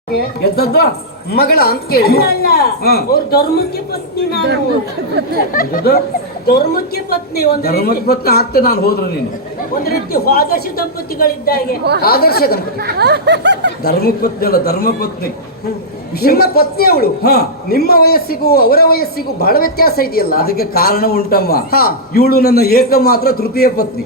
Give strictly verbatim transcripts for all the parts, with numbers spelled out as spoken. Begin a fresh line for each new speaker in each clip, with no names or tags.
ಎದ್ದದ್ದು
ಮಗಳ ಅಂತ ಕೇಳಿ
ಅಲ್ಲ ಅವ್ರ ಧರ್ಮಕ್ಕೆ ಪತ್ನಿ ನಾನು ಧರ್ಮಕ್ಕೆ ಪತ್ನಿ ಒಂದು
ಧರ್ಮಕ್ಕೆ
ರೀತಿ
ಪತ್ನಿ ಆಗ್ತದೆ ನಾನು ಹೋದ್ರೆ ನೀನು
ಒಂದು ರೀತಿ ಆದರ್ಶ ದಂಪತಿಗಳಿದ್ದಾಗೆ
ಆದರ್ಶ ದಂಪತಿ.
ಧರ್ಮಕ್ಕೆ ಪತ್ನಿ ಅಲ್ಲ ಧರ್ಮ ಪತ್ನಿ.
ನಿಮ್ಮ ಪತ್ನಿ ಅವಳು
ಹಾ
ನಿಮ್ಮ ವಯಸ್ಸಿಗೂ ಅವರ ವಯಸ್ಸಿಗೂ ಬಹಳ ವ್ಯತ್ಯಾಸ ಇದೆಯಲ್ಲ.
ಅದಕ್ಕೆ ಕಾರಣ ಉಂಟಮ್ಮ.
ಹಾ
ಇವಳು ನನ್ನ ಏಕ ಮಾತ್ರ ತೃತೀಯ ಪತ್ನಿ.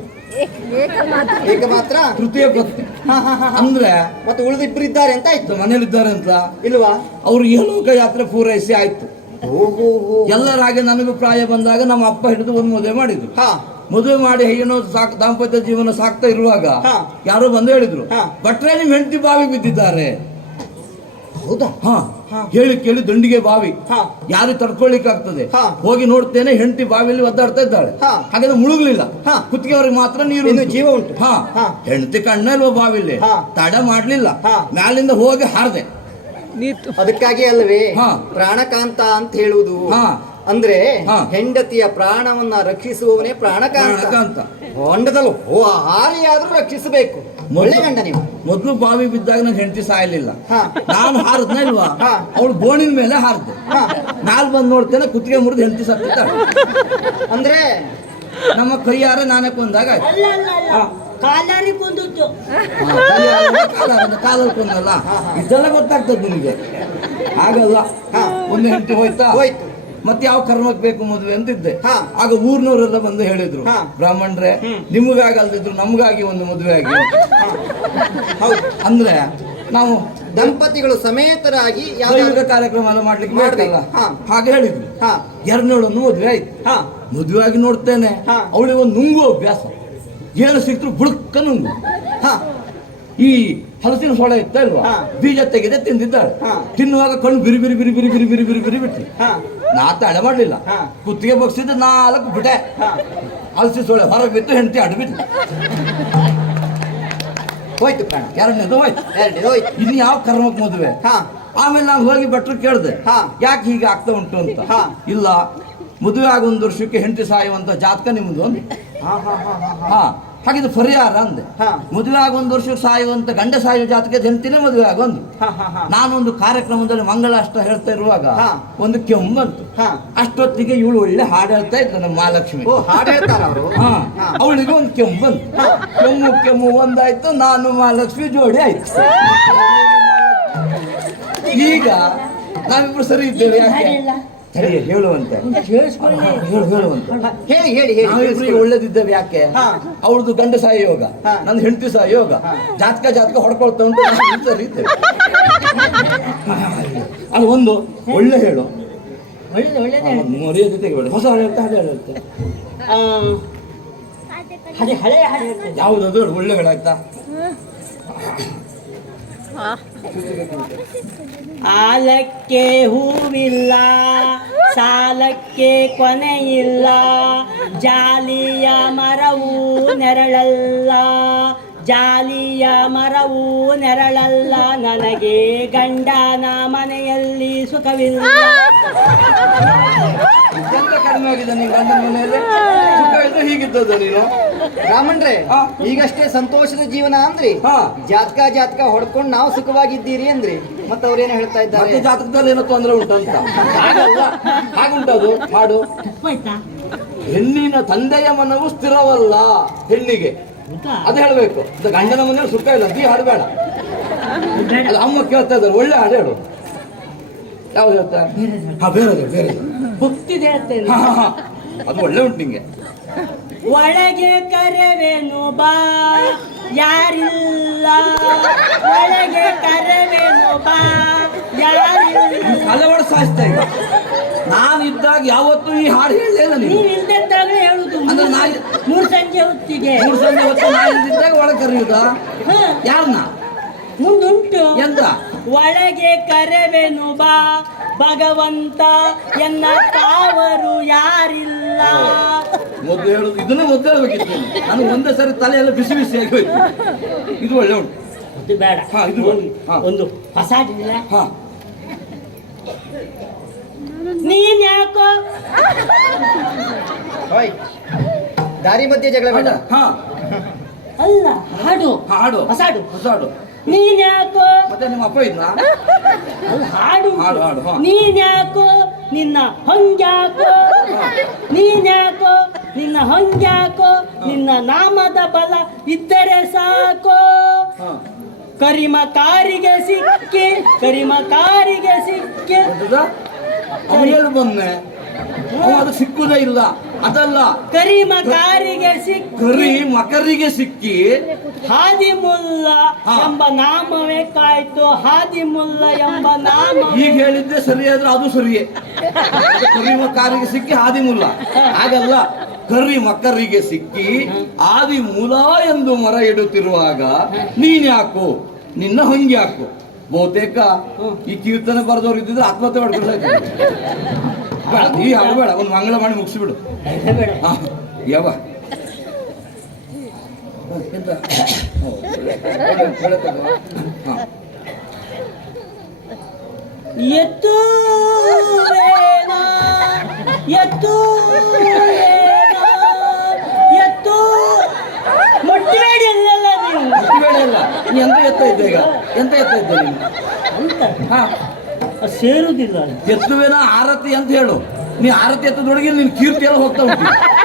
ಏಕ ಮಾತ್ರ
ತೃತೀಯ ಪತ್ನಿ
ಹಾ ಹಾ ಹಾ
ಅಂದ್ರೆ
ಮತ್ತೆ ಉಳಿದಿಬ್ರು ಇದ್ದಾರೆ ಅಂತ ಆಯ್ತು.
ಮನೇಲಿದ್ದಾರೆ ಅಂತ
ಇಲ್ವಾ?
ಅವ್ರು ಇಹಲೋಕ ಯಾತ್ರೆ ಪೂರೈಸಿ ಆಯ್ತು.
ಓಹೋ
ಎಲ್ಲರಾಗೆ ನನಗೂ ಪ್ರಾಯ ಬಂದಾಗ ನಮ್ಮ ಅಪ್ಪ ಹಿಡಿದು ಒಂದು ಮದುವೆ ಮಾಡಿದ್ರು.
ಹಾ
ಮದುವೆ ಮಾಡಿ ಏನೋ ಸಾಕ್ ದಾಂಪತ್ಯ ಜೀವನ ಸಾಕ್ತಾ ಇರುವಾಗ
ಹಾ.
ಯಾರೋ ಬಂದು ಹೇಳಿದ್ರು,
ಹಾ.
ಭಟ್ರೆ ನಿಮ್ ಹೆಂಡತಿ ಬಾವಿ ಬಿದ್ದಿದ್ದಾರೆ.
ಹೌದಾ?
ಹಾ
ಹಾ.
ಹೇಳಿ ಕೇಳಿ ದಂಡಿಗೆ ಬಾವಿ.
ಹಾ
ಯಾರು ತಡ್ಕೊಳ್ಳಿಕ್ಕೆ ಆಗ್ತದೆ?
ಹಾ.
ಹೋಗಿ ನೋಡ್ತೇನೆ ಹೆಂಡತಿ ಬಾವಿಯಲ್ಲಿ ಒದ್ದಾಡ್ತಾ ಇದ್ದಾಳೆ.
ಹಾ.
ಹಾಗಾದ್ರೆ ಮುಳುಗ್ಲಿಲ್ಲ.
ಹಾ.
ಕುತ್ತಿಗೆವರೆಗೆ ಮಾತ್ರ ನೀರು
ಇನ್ನು
ಉಂಟು.
ಜೀವ ಉಂಟು.
ಹಾ
ಹಾ.
ಹೆಂಡತಿ ಕಣ್ಣಲ್ವ ಬಾವಿಲಿ.
ಹಾ.
ತಡ ಮಾಡ್ಲಿಲ್ಲ.
ಹಾ.
ಮ್ಯಾಲಿಂದ ಹೋಗಿ ಹಾರದೆ.
ಅದಕ್ಕಾಗಿ ಅಲ್ವೇ
ಹಾ.
ಪ್ರಾಣಕಾಂತ ಅಂತ ಹೇಳುವುದು.
ಹಾ.
ಅಂದ್ರೆ
ಹಾ.
ಹೆಂಡತಿಯ ಪ್ರಾಣವನ್ನ ರಕ್ಷಿಸುವವನೇ ಪ್ರಾಣಕಾಂತ.
ಪ್ರಾಣಕಾಂತ.
ಹೊಂಡದಲ್ಲೂ ಓ ಹಾರಿಯಾದ್ರೂ ರಕ್ಷಿಸಬೇಕು. ಒಳ್ಳೆ ಗಂಡ ನೀವು.
ಮೊದ್ಲು ಬಾವಿ ಬಿದ್ದಾಗ ನನ್ನ ಹೆಂಡತಿ ಸಾಯಲಿಲ್ಲ.
ಹಾ.
ನಾನು ಹಾರದ್ನ ಇಲ್ವಾ?
ಹಾ.
ಅವಳು ಬೋಣಿನ ಮೇಲೆ ಹಾರದೆ.
ಹಾ.
ನಾಲ್ ಬಂದ್ ನೋಡ್ತೇನೆ ಕುತ್ತಿಗೆ ಮುರಿದು ಹೆಂಡತಿ ಸತ್ತಿದ್ದಾಳೆ.
ಅಂದ್ರೆ
ನಮ್ಮ ಕೈಯಾರ ನಾನೇ ಕೊಂದಾಗ ಆಯ್ತು.
ಅಲ್ಲ ಅಲ್ಲ ಅಲ್ಲ ಕಾಲಾರಿ ಕೊಂದದ್ದು
ಕಾಲಲ್ಲಿ ಕೊಂದಲ್ಲ.
ಹಾ, ಹಾ.
ಇದೆಲ್ಲ ಗೊತ್ತಾಗ್ತದೆ ನಿಮಗೆ. ಆಗಲ್ಲ.
ಹಾ.
ಒಂದು ಹೆಂಡತಿ ಹೋಯ್ತಾ
ಹೋಯ್ತು.
ಮತ್ತೆ ಯಾವ ಕರ್ಮಕ್ಕೆ ಬೇಕು ಮದುವೆ ಅಂತಿದ್ದೆ.
ಹಾ.
ಆಗ ಊರ್ನವರೆಲ್ಲ ಬಂದು ಹೇಳಿದ್ರು,
ಹಾ.
ಬ್ರಾಹ್ಮಣರೇ
ಹ್ಮ್.
ನಿಮಗಾಗಿ ಅಲ್ದಿದ್ರು ನಮಗಾಗಿ ಒಂದು ಮದುವೆ ಆಗಿ.
ಹೌದು.
ಅಂದ್ರೆ ನಾವು
ದಂಪತಿಗಳು ಸಮೇತರಾಗಿ
ದೈವಿಕ
ಯಾವ್ದಾದ್ರು
ಕಾರ್ಯಕ್ರಮ ಎಲ್ಲ ಮಾಡ್ಲಿಕ್ಕೆ
ಮಾಡ್ಬೇಕು.
ಬೇಕಲ್ಲ.
ಹಾ.
ಹಾಗೆ ಹೇಳಿದ್ರು.
ಹಾ
ಎರಡನೇಳನ್ನು ಮದುವೆ ಆಯ್ತು.
ಹಾ
ಮದುವೆ ಆಗಿ ನೋಡ್ತೇನೆ
ಹಾ.
ಅವಳಿಗೆ ಒಂದು ನುಂಗು ಅಭ್ಯಾಸ. ಏನು ಸಿಕ್ತರು ಬುಡಕ್ಕ ನುಂಗು.
ಹಾ
ಈ ಹಲಸಿನ ಸೊಳೆ ಇತ್ತ ಇಲ್ವಾ?
ಹಾ.
ಬೀಜ ತೆಗೆದೆ ತಿಂದಿದ್ದಾಳೆ.
ಹಾ.
ತಿನ್ನುವಾಗ ಕಣ್ಣು ಬಿರಿ ಬಿರಿ ಬಿರಿ ಬಿರಿ ಬಿರಿ ಬಿರಿ ಬಿರಿ ಬಿರಿ ಬಿಟ್ಟು
ಹಾ
ನಾ ತಡೆ ಮಾಡ್ಲಿಲ್ಲ.
ಹಾ.
ಕುತ್ತಿಗೆ ಬಗ್ಸಿದ್ದು ನಾಲ್ಕು ಬಿಟ್ಟೆ.
ಹಾ
ಹಲಸಿ ಸೊಳೆ ಹೊರಗೆ ಬಿತ್ತು, ಹೆಂಡತಿ ಅಡ್ಬಿಟ್ಟು.
ಹೋಯ್ತು ಪ್ರಾಣ.
ಎರಡನೇದು ಹೋಯ್ತು.
ಎರಡನೇದು ಹೋಯ್ತು.
ಇನ್ನು ಯಾವ ಕರ್ಮಕ್ಕೆ ಮದುವೆ?
ಹಾ
ಆಮೇಲೆ ನಾನು ಹೋಗಿ ಭಟ್ರು ಕೇಳಿದೆ,
ಹಾ.
ಯಾಕೆ ಹೀಗೆ ಆಗ್ತಾ ಉಂಟು ಅಂತ.
ಹಾ.
ಇಲ್ಲ, ಮದುವೆ ಆಗ ಒಂದು ವರ್ಷಕ್ಕೆ ಹೆಂಡತಿ ಸಾಯುವಂತ ಜಾತಕ ನಿಮ್ದು ಅಂದೆ.
ಹಾ ಹಾ ಹಾ ಹಾ ಹಾ
ಹಾ ಹಾಗಿದ್ದು ಪರಿಹಾರ ಅಂದೆ.
ಹಾ.
ಮದುವೆ ಆಗ ಒಂದು ವರ್ಷಕ್ಕೆ ಸಾಯುವಂತ ಗಂಡ ಸಾಯುವ ಜಾತಕ ಹೆಂಡತಿನೇ ಮದುವೆ ಆಗೊಂದು.
ಹಾ ಹಾ ಹಾ
ನಾನೊಂದು ಕಾರ್ಯಕ್ರಮದಲ್ಲಿ ಮಂಗಳಾಷ್ಟ ಹೇಳ್ತಾ ಇರುವಾಗ
ಹಾ.
ಒಂದು ಕೆಮ್ಮು ಬಂತು.
ಹಾ.
ಅಷ್ಟೊತ್ತಿಗೆ ಇವಳು ಒಳ್ಳೆ ಹಾಡು ಹೇಳ್ತಾ ಇದ್ಲು, ನಮ್ಮ ಮಹಾಲಕ್ಷ್ಮಿ.
ಓ ಹಾಡು ಹೇಳ್ತಾರ ಅವರು.
ಹಾ
ಹಾ.
ಅವಳಿಗೆ ಒಂದು ಕೆಮ್ಮು ಬಂತು. ಕೆಮ್ಮು ಕೆಮ್ಮು ಒಂದಾಯ್ತು, ನಾನು ಮಹಾಲಕ್ಷ್ಮಿ ಜೋಡಿ ಆಯ್ತು. ಈಗ ನಾವಿಬ್ರು ಸರಿ ಇದ್ದೇವೆ. ಯಾಕೆ?
ಹಾಡಿಲ್ಲ
ಸರಿ ಹೇಳುವಂತೆ.
ಕೇಳಿಸ್ಕೊಳ್ಳಿ
ಹೇಳು ಹೇಳುವಂತೆ.
ಹೇಳಿ ಹೇಳಿ ಹೇಳಿ
ನಾವಿಬ್ರು ಈಗ ಒಳ್ಳೇದಿದ್ದೇವೆ. ಯಾಕೆ?
ಹಾ.
ಅವಳದು ಗಂಡ ಸಾಯ ಯೋಗ,
ಹಾ.
ನನ್ನ ಹೆಂಡತಿ ಸಾಯ ಯೋಗ.
ಹಾ.
ಜಾತಕ ಜಾತಕ ಹೊಡ್ಕೊಳ್ತಾ ಉಂಟು. ನಾವು ಸರಿ ಇದ್ದೇವೆ. ಅದು ಒಂದು ಒಳ್ಳೆ ಹೇಳು.
ಒಳ್ಳೇದು ಒಳ್ಳೇದೇ
ಮರ್ಯಾದೆ ತೆಗಿಬೇಡ. ಹೊಸ ಹಾಡು ಹೇಳ್ತಾ ಹಾಡು ಹೇಳುತ್ತೆ.
ಹಳೆ ಹಳೆ ಹಾಡು ಹೇಳ್ತೇನೆ.
ಯಾವುದದು ಹೇಳು, ಒಳ್ಳೆ ಹೇಳಾಯ್ತಾ?
ಆಲಕ್ಕೆ ಹೂವಿಲ್ಲ, ಸಾಲಕ್ಕೆ ಕೊನೆಯಿಲ್ಲ, ಜಾಲಿಯ ಮರವು ನೆರಳಲ್ಲ, ಜಾಲಿಯ ಮರವು ನೆರಳಲ್ಲ, ನನಗೆ ಗಂಡನ ಮನೆಯಲ್ಲಿ ಸುಖವಿಲ್ಲ.
ಎಂತ ಕಡಿಮೆ ಆಗಿದೆ ನಿನ್ ಗಂಡನ ಮನೆಯಲ್ಲಿ? ಸುಖ ಇದ್ರೆ ಹೀಗಿದ್ದದ ನೀನು?
ಬ್ರಾಹ್ಮಣ್ರೆ,
ಹಾ.
ಈಗಷ್ಟೇ ಸಂತೋಷದ ಜೀವನ ಅಂದ್ರಿ.
ಹಾ.
ಜಾತಕ ಜಾತಕ ಹೊಡ್ಕೊಂಡು ನಾವು ಸುಖವಾಗಿದ್ದೀರಿ ಅಂದ್ರಿ. ಮತ್ತೆ ಅವ್ರೇನು ಹೇಳ್ತಾ ಇದ್ದಾರೆ?
ಮತ್ತೆ ಜಾತಕದಲ್ಲಿ ಏನೋ ತೊಂದರೆ ಉಂಟಂತ. ಹಾಗಲ್ಲ, ಹಾಗುಂಟದು ಹಾಡು.
ತಪ್ಪಾಯ್ತಾ?
ಹೆಣ್ಣಿನ ತಂದೆಯ ಮನವು ಸ್ಥಿರವಲ್ಲ ಹೆಣ್ಣಿಗೆ, ಅದು ಹೇಳ್ಬೇಕು. ಅದು ಗಂಡನ ಮನೆಯಲ್ಲಿ ಸುಖ ಇಲ್ಲ, ನೀ ಹಾಡಬೇಡ. ಅದು ಅಮ್ಮ ಕೇಳ್ತಾ ಇದ್ದಾರೆ, ಒಳ್ಳೆ ಹಾಡು ಹೇಳು. ಯಾವ್ದು ಹೇಳ್ತಾ? ಹಾ ಬೇರೆ ಬೇರೆ
ಭಕ್ತಿದ್ ಹೇಳ್ತೇನೆ.
ಹಾ ಹಾ ಹಾ ಅದು ಒಳ್ಳೆ ಉಂಟು ನಿಂಗೆ.
ಒಳಗೆ ಕರೆವೆನು ಬಾ ಯಾರಿಲ್ಲ, ಒಳಗೆ ಕರೆವೆನು ಬಾ ಯಾರಿಲ್ಲ.
ಹಲವಾರು ಸಾಯಿಸ್ತಾ ಈಗ. ನಾನು ಇದ್ದಾಗ ಯಾವತ್ತೂ ಈ ಹಾಡು ಹೇಳಲಿಲ್ಲ ನೀನು.
ನೀವ್ ಇಲ್ದಿದ್ದಾಗಲೇ ಹೇಳುದು.
ಅಂದ್ರೆ ನಾ
ಮೂರ್ ಸಂಜೆ ಹೊತ್ತಿಗೆ
ಮೂರು ಸಂಜೆ ಹೊತ್ತು ನಾ ಇದ್ದಾಗ ಒಳಗೆ ಕರೆಯುವುದಾ?
ಹ,
ಯಾರನ್ನ?
ಮುಂದುಂಟು.
ಎಂತ?
ಒಳಗೆ ಕರೆವೆನು ಬಾ ಭಗವಂತ, ಎನ್ನ ಕಾವರು ಯಾರಿಲ್ಲ.
ಮೊದಲು ಹೇಳುದು ಇದನ್ನ ಮೊದಲು ಹೇಳ್ಬೇಕಿತ್ತು ನೀನು. ನನಗೆ ಒಂದೇ ಸರಿ ತಲೆ ಎಲ್ಲ ಬಿಸಿ ಬಿಸಿ ಆಗಿ ಹೋಯ್ತು. ಇದು ಒಳ್ಳೆ ಉಂಟು.
ಅದು ಬೇಡ.
ಹಾ, ಇದು
ಒಂದು-
ಹಾ.
ಒಂದು ಹೊಸ ಇಲ್ಲ.
ಹಾ
ನೀನ್ ಯಾಕೋ
ಹೋಯ್ ದಾರಿ ಮಧ್ಯೆ ಜಗಳ ಬೇಡ.
ಹಾ
ಅಲ್ಲ ಹಾಡು
ಹಾಡು
ಹೊಸ ಹಾಡು.
ಹೊಸ ಹಾಡು
ನೀನ್ ಯಾಕೋ
ಮತ್ತೆ ನಿಮ್ಮ ಅಪ್ಪ ಇದ್ನ
ಅಲ್ಲ ಹಾಡು
ಹಾಡು ಹಾಡು ಹಾ.
ನೀನ್ ಯಾಕೋ ನಿನ್ನ ಹಂಗ್ಯಾಕೋ ನೀನ್ ಯಾಕೋ ನಿನ್ನ ಹಂಗ್ಯಾಕೋ ನಿನ್ನ ನಾಮದ ಬಲ ಇದ್ದರೆ ಸಾಕೋ
ಹಾ.
ಕರಿಮ ಕಾರಿಗೆ ಸಿಕ್ಕಿ ಕರಿಮ ಕಾರಿಗೆ ಸಿಕ್ಕಿ
ಗೊತ್ತದಾ? ಅವನು ಹೇಳು ಬಂದೆ ಅವ ಅದು ಸಿಕ್ಕುದೇ ಇಲ್ಲ ಅದಲ್ಲ
ಕರಿಮ ಕಾರಿಗೆ ಸಿಕ್ಕಿ
ಕರಿ ಮಕರಿಗೆ ಸಿಕ್ಕಿ
ಹಾದಿ ಮುಲ್ಲ
ಹಾ.
ಎಂಬ ನಾಮವೇ ಕಾಯ್ತು ಹಾದಿ ಮುಲ್ಲ ಎಂಬ ನಾಮ
ಈಗ ಹೇಳಿದ್ದೆ ಸರಿಯಾದ್ರೆ ಅದು ಸರಿಯೇ ಕರಿ ಮಕಾರಿಗೆ ಸಿಕ್ಕಿ ಆದಿ ಮೂಲ ಹಾಗಲ್ಲ ಕರಿ ಮಕರಿಗೆ ಸಿಕ್ಕಿ ಆದಿ ಮೂಲ ಎಂದು ಮರ ಇಡುತ್ತಿರುವಾಗ ನೀನ್ಯಾಕೋ ನಿನ್ನ ಹಂಗ್ಯಾಕೋ ಬಹುತೇಕ ಈ ಕೀರ್ತನೆ ಬರೆದವ್ರು ಇದ್ದಿದ್ರೆ ಆತ್ಮಹತ್ಯೆ ಮಾಡ್ಕೊಂಡು ಬೇಡ ಈ ಆಗಬೇಡ ಒಂದು ಮಂಗಳ ಮಾಡಿ ಮುಗಿಸ್ಬಿಡು
ಬೇಡ.
ಹಾ ಯಾವ ಎಂತ ಹೋ, ಒಳ್ಳೆ- ಒಳ್ಳೆ ತಗೋ. ಹಾ.
ಎತ್ತುವೇನ ಎತ್ತುವೇನ ಎತ್ತು ಮುಟ್ಟಬೇಡಿ ಅಲ್ಲೆಲ್ಲ ನೀವು
ಬೇಡ ಇಲ್ಲ ನೀ ಎಂತ ಎತ್ತ ಇದ್ದೆ ಈಗ ಎಂತ ಎತ್ತ ಇದ್ದೆ ನೀನು
ಅಂತ
ಹಾ
ಅದು ಸೇರುವುದಿಲ್ಲ ಅಲ್ಲಿ.
ಎತ್ತುವೇನ ಆರತಿ ಅಂತ ಹೇಳು ನೀ ಆರತಿ ಎತ್ತದೊಳಗೆ ನಿನ್ ಕೀರ್ತಿ ಎಲ್ಲ ಹೋಗ್ತಾ ಉಂಟು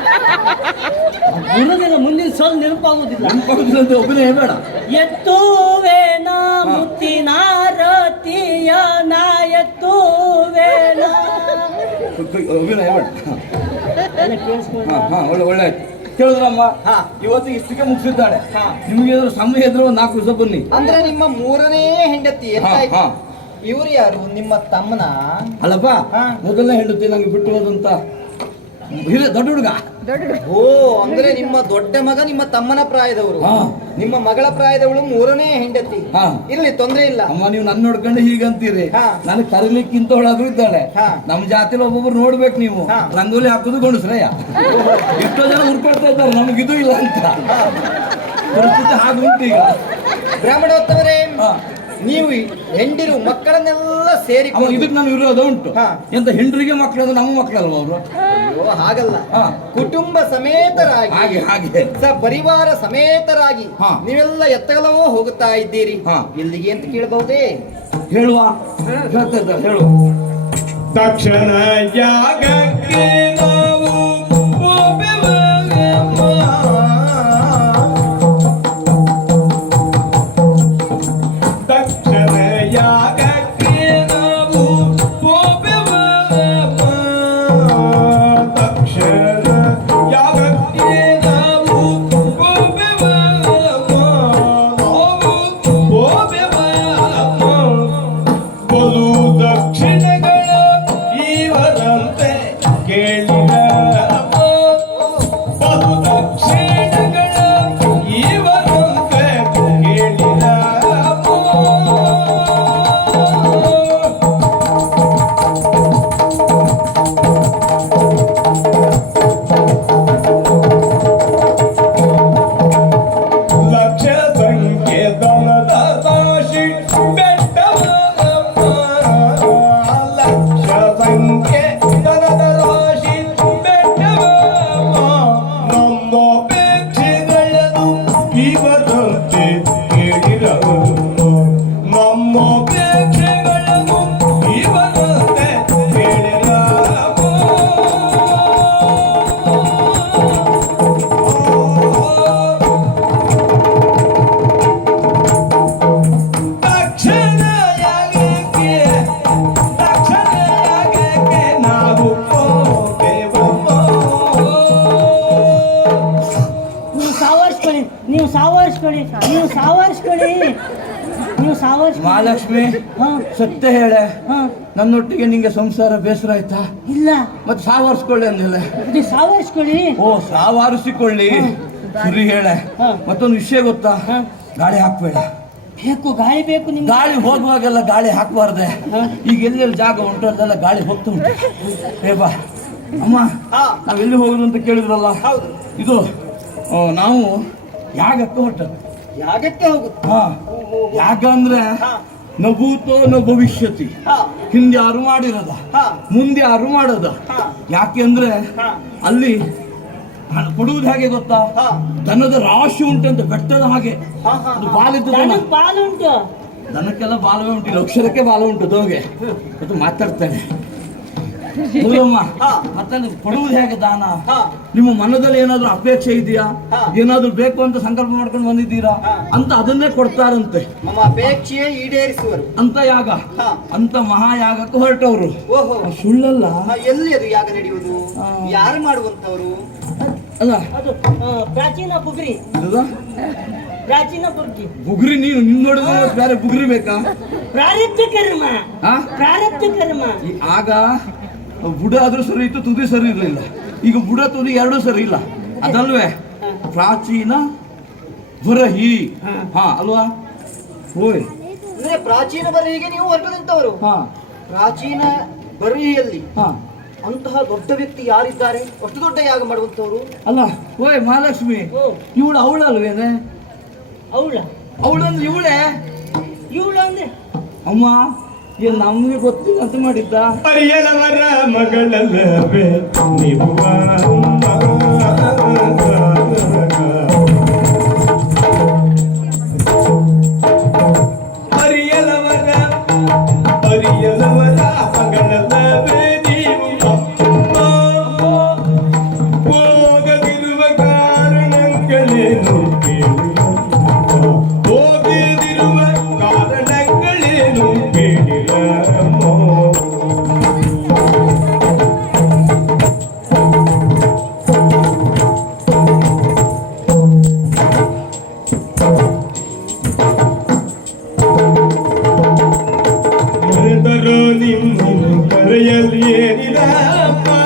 ಗುರುವಿನ ಮುಂದಿನ ಸಲ ನೆನಪಾಗುವುದಿಲ್ಲ
ನೆನಪಾಗುದಿಲ್ಲ ಒಬ್ಬನೇ ಬೇಡ
ಎತ್ತುವೇನ ಮುತ್ತಿನ ರತಿಯ ನಾ ಎತ್ತುವೇನ
ಅಭಿನಯ ಬೇಡ
ಎಲ್ಲ ಕೇಳಿಸ್ಕೊಂಡ
ಹಾ ಹಾ ಒಳ್ಳೆ ಒಳ್ಳೆ ಆಯ್ತು ಕೇಳಿದ್ರಮ್ಮ
ಹಾ.
ಇವತ್ತು ಇಷ್ಟಕ್ಕೆ ಮುಗಿಸಿದ್ದಾಳೆ
ಹಾ.
ನಿಮ್ಗೆ ಏನಾದ್ರು ಸಮಯ ಇದ್ರೆ ಒಂದು ನಾಲ್ಕು ದಿವಸ ಬನ್ನಿ
ಅಂದ್ರೆ ನಿಮ್ಮ ಮೂರನೇ ಹೆಂಡತಿ ಎಂತಾಯ್ತು
ಹಾ.
ಇವ್ರು ಯಾರು ನಿಮ್ಮ ತಮ್ಮನ
ಅಲ್ಲಪ್ಪ
ಹಾ.
ಮೊದಲನೇ ಹೆಂಡತಿ ನಂಗೆ ಬಿಟ್ಟು ಹೋದಂತ ಹಿರಿಯ ದೊಡ್ಡ ಹುಡುಗ
ಓ ಅಂದ್ರೆ ನಿಮ್ಮ ದೊಡ್ಡ ಮಗ ನಿಮ್ಮ ತಮ್ಮನ ಪ್ರಾಯದವರು
ಹಾ.
ನಿಮ್ಮ ಮಗಳ ಪ್ರಾಯದವಳು ಮೂರನೇ ಹೆಂಡತಿ
ಹಾ.
ಇರ್ಲಿ ತೊಂದ್ರೆ ಇಲ್ಲ
ಅಮ್ಮ ನೀವು ನನ್ನ ನೋಡ್ಕೊಂಡು ಹೀಗಂತೀರಿ
ಹಾ.
ನನಗೆ ಕರೀಲಿಕ್ಕೆ ಇಂಥವಳಾದ್ರೂ ಇದ್ದಾಳೆ
ಹಾ.
ನಮ್ ಜಾತಿಲಿ ಒಬ್ಬೊಬ್ರು ನೋಡ್ಬೇಕು ನೀವು
ಹಾ.
ರಂಗೋಲಿ ಹಾಕುದು ಗಂಡಸ್ರಯ್ಯ ಎಷ್ಟೋ ಜನ ಹುಡ್ಕೊಳ್ತಾ ಇದ್ದಾರೆ ನಮಗಿದು ಇಲ್ಲ ಅಂತ ಪರಿಸ್ಥಿತಿ ಹಾಗೆ ಉಂಟು ಈಗ
ಬ್ರಾಹ್ಮಣೋತ್ತಮರೇ
ಹಾ.
ನೀವು ಹೆಂಡಿರು ಮಕ್ಕಳನ್ನೆಲ್ಲ ಸೇರಿ
ಅವ ಇದಕ್ಕೆ ನಾನು ವಿರೋಧ ಉಂಟು
ಹಾ.
ಎಂತ ಹೆಂಡ್ರಿಗೆ ಮಕ್ಕಳದು ನಮ್ಮ ಮಕ್ಕಳಲ್ವ ಅವರು
ಅಯ್ಯೋ ಹಾಗಲ್ಲ
ಹಾ.
ಕುಟುಂಬ ಸಮೇತರಾಗಿ
ಹಾಗೆ ಹಾಗೆ
ಸ ಪರಿವಾರ ಸಮೇತರಾಗಿ
ಹಾ.
ನೀವೆಲ್ಲ ಎತ್ತಗಲವೋ ಹೋಗುತ್ತಾ ಇದ್ದೀರಿ
ಹಾ.
ಎಲ್ಲಿಗೆ ಅಂತ ಕೇಳಬಹುದೇ
ಹೇಳುವ ಹೇಳ್ತಾ ಇದ್ದಾರೆ ಹೇಳು
ತಕ್ಷಣ ಜಾಗಕ್ಕೆ ನಾವು ಹೋಗುವೆವಮ್ಮ. ತಕ್ಷಣ ಜಾಗಕ್ಕೆ ನಾವು ಹೋಗುವೆವಮ್ಮ. ತಕ್ಷಣ ಜಾಗಕ್ಕೆ ನಾವು ಹೋಗುವೆವಮ್ಮ. ನಾವು ಹೋಗುವೆವಮ್ಮ. ಬಲು ದಕ್ಷಿಣಗಳ ಇವರಂತೆ ಕೇಳಿದ ಬಲು ದಕ್ಷಿಣಗಳ ಇವರಂತೆ ಕೇಳಿದ ಲಕ್ಷ ಸಂಖ್ಯೆ ದನದ ರಾಶಿ ಬೆಟ್ಟವನಮ್ಮ. ಲಕ್ಷ ಸಂಖ್ಯೆ ದನದ ರಾಶಿ ಬೆಟ್ಟವನಮ್ಮ. ನಮ್ಮಪೇಕ್ಷೆಗಳನ್ನು ಇವರಂತೆ ಕೇಳಿರವರು. ನಮ್ಮಪೇಕ್ಷೆಗಳನ್ನು ಇವರಂತೆ ತಕ್ಷಣ ಯಾಗಕ್ಕೆ ತಕ್ಷಣ ಯಾಗಕ್ಕೆ ನಾವು ಹೋದೆವಮ್ಮ.
ನೀವು ಸಾವರ್ಸ್ಕೊಳ್ಳಿ ನೀವು ಸಾವರ್ಸ್ಕೊಳ್ಳಿ ನೀವು ಸಾವರ್ಸ್ಕೊಳ್ಳಿ ನೀವು ಸಾವರ್ಸ್ಕೊಳ್ಳಿ
ಮಹಾಲಕ್ಷ್ಮಿ
ಹಾ
ಸತ್ಯ ಹೇಳೆ
ಹಾ
ನನ್ನೊಟ್ಟಿಗೆ ನಿಂಗೆ ಸಂಸಾರ ಬೇಸರ ಆಯ್ತಾ
ಇಲ್ಲ
ಮತ್ತೆ ಸಾವಾರಿಸ್ಕೊಳ್ಳಿ ಅಂದಿಲ್ಲ
ನೀವು ಸಾವರ್ಸ್ಕೊಳ್ಳಿ
ಓ ಸಾವಾರಿಸಿಕೊಳ್ಳಿ ಸುರಿ ಹೇಳೆ
ಹಾ.
ಮತ್ತೊಂದು ವಿಷಯ ಗೊತ್ತಾ
ಹಾ.
ಗಾಳಿ ಹಾಕ್ಬೇಡ
ಬೇಕು ಗಾಳಿ ಬೇಕು ನಿಮ್ಗೆ
ಗಾಳಿ ಹೋಗುವಾಗೆಲ್ಲ ಗಾಳಿ ಹಾಕಬಾರ್ದೆ ಈಗ ಎಲ್ಲೆಲ್ಲಿ ಜಾಗ ಉಂಟು ಅದೆಲ್ಲ ಗಾಳಿ ಹೋಗ್ತಾ ಉಂಟು ಏ ಬಾ ಅಮ್ಮ
ಹಾ.
ನಾವೆಲ್ಲಿ ಹೋಗುದು ಅಂತ ಕೇಳಿದ್ರಲ್ಲ
ಹೌದು
ಇದು ಆ, ನಾವು ಯಾಗಕ್ಕೆ ಹೊಟ್ಟದ್ದು
ಯಾಗಕ್ಕೆ ಹೋಗುದು
ಹಾ ಯಾಗ ಅಂದ್ರೆ
ಹಾ.
ನ ಭೂತೋ ನ ಭವಿಷ್ಯತಿ
ಹಾ.
ಹಿಂದೆ ಯಾರು ಮಾಡಿರದ
ಹಾ.
ಮುಂದೆ ಯಾರು ಮಾಡದ
ಹಾ.
ಯಾಕೆ ಅಂದ್ರೆ
ಹಾ.
ಅಲ್ಲಿ ಹಣ ಕೊಡುವುದು ಹೇಗೆ ಗೊತ್ತಾ?
ಹಾ.
ದನದ ರಾಶಿ ಉಂಟಂತೆ ಬೆಟ್ಟದ ಹಾಗೆ.
ಹಾ, ಹಾ,
ಅದು
ಹಾ.
ಬಾಲಿದ್ದು ದನ.
ನನಗ್ ಬಾಲುಂಟು.
ದನಕ್ಕೆಲ್ಲ ಬಾಲವೇ ಉಂಟಿಲ್ಲ, ಅಕ್ಷರಕ್ಕೆ ಬಾಲ ಉಂಟು ದೋಗೆ. ಅದು ಮಾತಾಡ್ತಾನೆ ಅಲ್ಲಮ್ಮ.
ಹಾ.
ಮತ್ತೆ ಕೊಡುವುದು ಹೇಗೆ ದಾನ?
ಹಾ.
ನಿಮ್ಮ ಮನದಲ್ಲಿ ಏನಾದ್ರೂ ಅಪೇಕ್ಷೆ ಇದೆಯಾ?
ಹಾ.
ಏನಾದ್ರೂ ಬೇಕು ಅಂತ ಸಂಕಲ್ಪ ಮಾಡ್ಕೊಂಡು ಬಂದಿದ್ದೀರಾ
ಹಾ.
ಅಂತ ಅದನ್ನೇ ಕೊಡ್ತಾರಂತೆ.
ನಮ್ಮ ಅಪೇಕ್ಷೆಯೇ ಈಡೇರಿಸುವರು
ಅಂತ ಯಾಗ,
ಹಾ.
ಅಂತ ಮಹಾಯಾಗಕ್ಕೆ ಹೊರಟವರು.
ಓಹೋ.
ಆ ಸುಳ್ಳಲ್ಲ.
ಹಾ, ಎಲ್ಲಿ ಅದು ಯಾಗ ನಡೆಯುವುದು?
ಹಾ.
ಯಾರು ಮಾಡುವಂತವರು?
ಅಲ್ಲ
ಅದು ಆ, ಪ್ರಾಚೀನ ಬುಗ್ರಿ
ಇದು
ಪ್ರಾಚೀನ ಬುಗ್ರಿ
ಬುಗ್ರಿ. ನೀನು ನಿನ್ ನೋಡಿದ್ರೆ ಬೇರೆ ಬುಗ್ರಿ ಬೇಕಾ?
ಪ್ರಾರಬ್ಧ ಕರ್ಮ
ಆ?
ಪ್ರಾರಬ್ಧ ಕರ್ಮ.
ಈ ಆಗ ಬುಡ ಆದ್ರೂ ಸರಿ ಇತ್ತು, ತುದಿ ಸರಿ ಇರ್ಲಿಲ್ಲ. ಈಗ ಬುಡ ತುದಿ ಎರಡೂ ಸರಿ ಇಲ್ಲ, ಅದಲ್ವೇ? ಪ್ರಾಚೀನ ವರಹಿ. ಹಾ ಅಲ್ವಾ? ಓಯ್
ಅಂದ್ರೆ ಪ್ರಾಚೀನ ಬರಹಿಗೆ ನೀವು ಹೊರಟದಂತವರು.
ಹಾ
ಪ್ರಾಚೀನ ಬರಹಿಯಲ್ಲಿ
ಹಾ
ಅಂತಹ ದೊಡ್ಡ ವ್ಯಕ್ತಿ ಯಾರಿದ್ದಾರೆ? ಅಷ್ಟು ದೊಡ್ಡ ಯಾಗ ಮಾಡುವಂತವರು.
ಅಲ್ಲ ಓಯ್ ಮಹಾಲಕ್ಷ್ಮಿ,
ಓ
ಇವಳು ಅವಳಲ್ವೇನೆ?
ಅವಳ
ಅವಳಂದ್ರೆ ಇವಳೇ
ಇವಳು ಅಂದ್ರೆ
ಅಮ್ಮ. ಏನ್ ನಮ್ಗೆ ಗೊತ್ತಿಲ್ಲ ಅಂತ ಮಾಡಿದ್ದ?
ಅರಿಯಲವರ ಮಗಳಲ್ಲವೇ ನೀವು ಅಮ್ಮ. ಅರಿಯಲವರ ಅರಿಯಲವರ ಮಗಳಲ್ಲವೇ ನೀವು ಅಮ್ಮ. ಹೋಗದಿರುವ ಕಾರಣಗಳೇನು ಕೇಳಿರಮ್ಮ. ಹೋಗದಿರುವ ಕಾರಣಗಳೇನು ಕೇಳಿರಮ್ಮ. ಕರೆದರೋ ನಿಮ್ಮನ್ನು ಕರೆಯಲ್ಲಿ ಏನಿರಮ್ಮ.